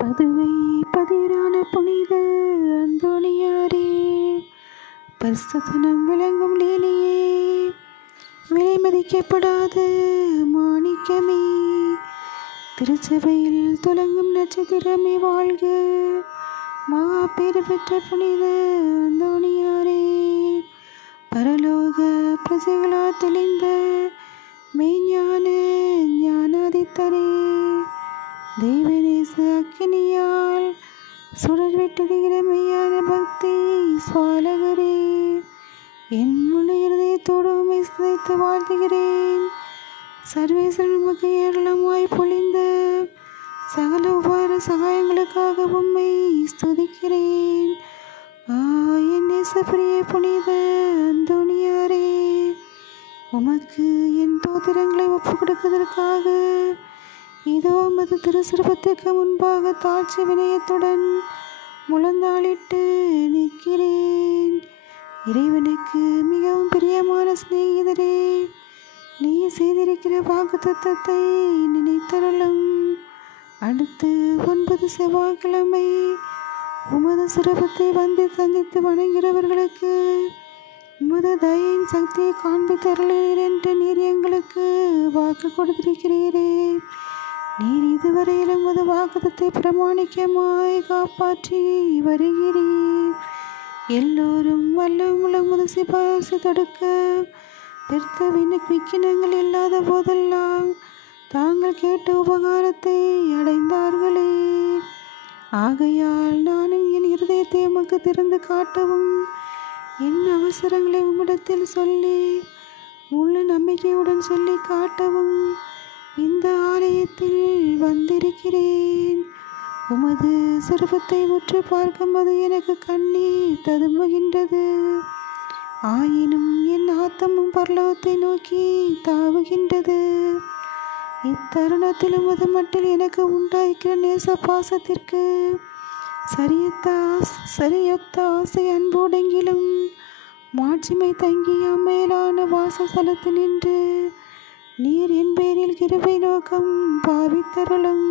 பதுவை பதிரான புனித அந்தோணியாரே பரிசுத்தனம் விளங்கும் லீலியே விலை மதிக்கப்படாத மாணிக்கமே திருச்சபையில் துலங்கும் நட்சத்திரமே வாழ்க மகா பேறு பெற்ற புனித அந்தோணியாரே பரலோக பிரஜைகளா தெளிந்த மெய்ஞான ஞானாதித்தரே தெய்வநேச அக்கினியால் சுடர் வெட்டுகிற மெய்யான பக்தி சுவாலகரே. என் முழு இருதயத்தோடு உண்மை சிதைத்து வாழ்த்துகிறேன். சர்வேஸ்வரன் உமக்கு ஏராளமாய் பொழிந்த சகல உபார சகாயங்களுக்காக உண்மை ஸ்துதிக்கிறேன். ஆ என் நேசப்பிரிய புனித அந்தோணியாரே. உமக்கு என் தோத்திரங்களை ஒப்புக் கொடுப்பதற்காக இதோ மது திருசிறுபத்துக்கு முன்பாக தாழ்ச்சி வினயத்துடன் முழந்தாளிட்டு நிற்கிறேன். இறைவனுக்கு மிகவும் பிரியமான சிநேகிதரே நீ செய்திருக்கிற வாக்கு தத்துவத்தை நினைத்தருளும். அடுத்து ஒன்பது செவ்வாய்க்கிழமை உமது சிறப்பத்தை வந்து சந்தித்து வணங்குகிறவர்களுக்கு உமது தயின் சக்தியை காண்பித்தருளீர் என்று நீர் எங்களுக்கு வாக்கு கொடுத்திருக்கிறீரே. நீர் இதுவரையிலும் வாக்குதத்தை பிரமாணிக்கமாய் காப்பாற்றி வருகிறீர். எல்லோரும் வல்ல உமது சிபாரிசு தடுக்க பெருத்த விக்கினங்கள் இல்லாத போதெல்லாம் தாங்கள் கேட்ட உபகாரத்தை அடைந்தார்களே. ஆகையால் நானும் என் இருதயத்தை உமக்கு திறந்து காட்டவும் என் அவசரங்களை உம்மிடத்தில் சொல்லி முழு நம்பிக்கையுடன் சொல்லி காட்டவும் இந்த ஆலயத்தில் வந்திருக்கிறேன். உமது சிறுபத்தை உற்று பார்க்கும்போது எனக்கு கண்ணீர் ததும்புகின்றது. ஆயினும் என் ஆத்தமும் பரலோகத்தை நோக்கி தாவுகின்றது. இத்தருணத்திலும் அது மட்டில் எனக்கு உண்டாயிருக்கிற நேச பாசத்திற்கு சரியத்த சரியொத்த ஆசை அன்போடெங்கிலும் மாட்சிமை தங்கிய மேலான வாசஸ்தலத்தில் நின்று நீர் என் பேரில் கிருபை நோக்கம் பாவித்தருளும்.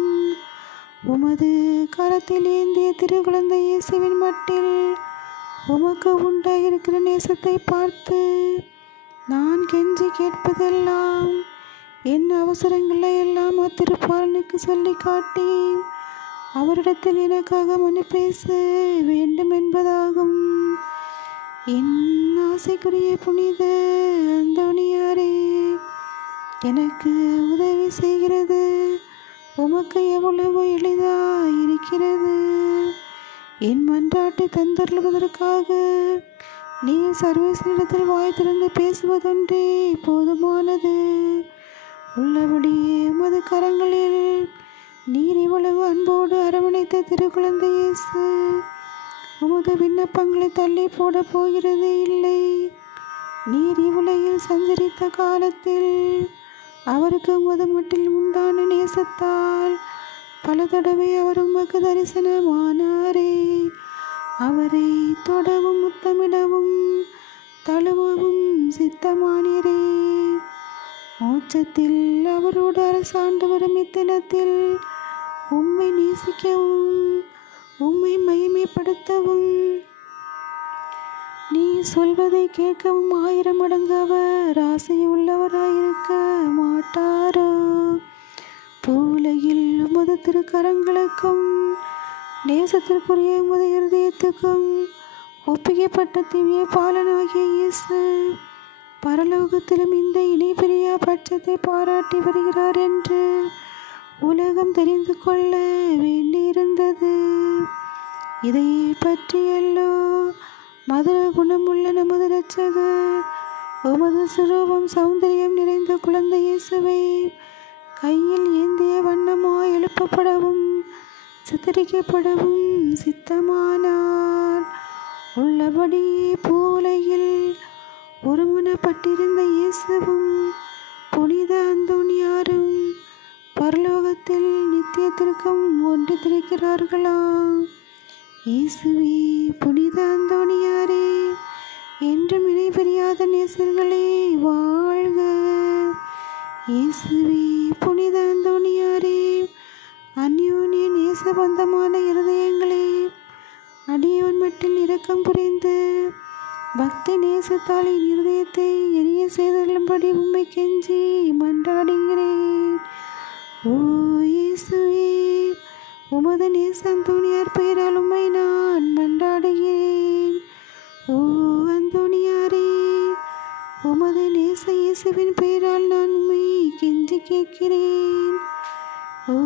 உமது கரத்தில் ஏந்திய திருக்குழந்தை இயேசுவின் மட்டில் உமக்கு உண்டாயிருக்கிற நேசத்தை பார்த்து நான் கெஞ்சி கேட்பதெல்லாம் என் அவசரங்களை எல்லாம் அத்திருப்பாளனுக்கு சொல்லி காட்டி அவரிடத்தில் எனக்காக மனு பேச வேண்டும் என்பதாகும். என் ஆசைக்குரிய புனித அந்தோணியாரே எனக்கு உதவி செய்கிறது. உமக்கு எவ்வளவு எளிதாக இருக்கிறது என் மன்றாட்டை தந்தருள்வதற்காக நீ சர்வேசனிடத்தில் வாய் திறந்து பேசுவதொன்றே போதுமானது. உள்ளபடியே உமது கரங்களில் நீர் இவ்வளவு அன்போடு அரவணைத்த திருக்குழந்தை இயேசு உமது விண்ணப்பங்களை தள்ளி போட போகிறது இல்லை. நீர் இவ்வுலகில் சஞ்சரித்த காலத்தில் அவருக்கு முதல் மட்டில் உண்டான நேசத்தால் பல தடவை அவர் உமக்கு தரிசனமானாரே. அவரை தொடவும் முத்தமிடவும் தழுவவும் சித்தமானீரே. மோட்சத்தில் அவரோடு அரசாண்டு வரும் இத்தினத்தில் உம்மை நேசிக்கவும் உம்மை மகிமைப்படுத்தவும் நீ சொல்வதை கேட்கவும் ஆயிரம் மடங்கு அவர் ஆசையுள்ளவராயிருக்க மாட்டாரோ? பூலையில் உமது திருக்கரங்களுக்கும் நேசத்திற்குரிய உமது இருதயத்துக்கும் ஒப்பிக்கப்பட்ட திவ்ய பாலனாகிய இயேசு பரலோகத்திலும் இந்த இணைபிரியா பட்சத்தை பாராட்டி வருகிறார் என்று உலகம் தெரிந்து கொள்ள வேண்டியிருந்தது. இதை பற்றியல்லோ? மதுர குணமுள்ள நமது ரட்சகர் உமது சிறுவம் சௌந்தரியம் நிறைந்த குழந்தை இயேசுவை கையில் ஏந்திய வண்ணமாய் எழுப்பப்படவும் சித்தரிக்கப்படவும் சித்தமானார். உள்ளபடியே பூலையில் ஒருமுனப்பட்டிருந்த இயேசுவும் புனித அந்தோணியாரும் பரலோகத்தில் நித்தியத்திற்கும் ஒன்றித்திருக்கிறார்களாம். இயேசுவே புனித அந்தோணியாரே என்றும் இணைபிரியாத நேசர்களே வாழ்க. இயேசுவே புனித அந்தோணியாரே அந்யோன்ய நேச நேசபந்தமான இருதயங்களே அடியோன் மட்டில் இரக்கம் புரிந்து பக்தி நேசத்தால் என் இருதயத்தை எரிய செய்தள்ளும்படி உண்மை கெஞ்சி மன்றாடுகிறேன். ஓ இயேசுவே உமது நேசந்தோணியார் பெயரால் நான் மன்றாடுகிறேன். ஓ அந்தோணியாரே உமது நேச இயேசுவின் பெயரால் நான் உண்மை கெஞ்சி கேட்கிறேன். ஓ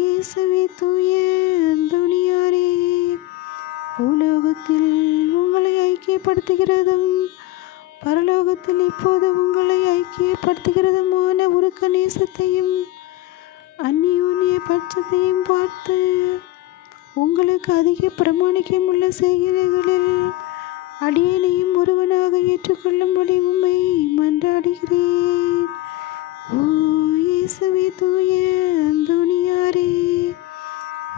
இயேசுவே தூய அந்தோணியாரே பூலோகத்தில் உங்களை ஐக்கியப்படுத்துகிறதும் பரலோகத்தில் இப்போது உங்களை ஐக்கியப்படுத்துகிறதுமான உருக்க நேசத்தையும் அந்நியோன்ய பட்சத்தையும் பார்த்து உங்களுக்கு அதிக பிரமாணிக்கம் உள்ள அடியனையும் ஒருவனாக ஏற்றுக்கொள்ளும்படி உண்மை மன்றாடுகிறேன். ஓ இயேசுவே தூய துணியாரே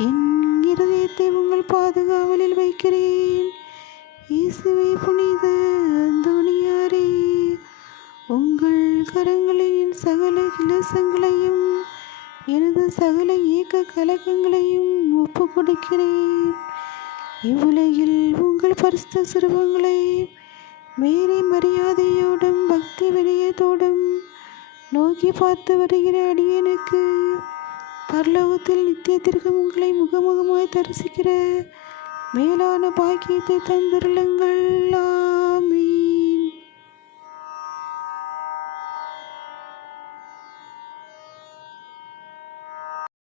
என் இருதயத்தை உங்கள் பாதுகாவலில் வைக்கிறேன். இயேசுவே புனித துணியாரே உங்கள் கரங்களின் சகல இலசங்களையும் எனது சகல ஏக்க கலக்கங்களையும் ஒப்பு கொடுக்கிறேன். இவ்வுலகில் உங்கள் பரிசுத்த சிறுவங்களை மேலே மரியாதையோடும் பக்தி வினயத்தோடும் நோக்கி பார்த்து வருகிற அடியனுக்கு பரலோகத்தில் நித்தியத்திற்கு உங்களை முகமுகமாய் தரிசிக்கிற மேலான பாக்கியத்தை தந்துருளுங்கள்.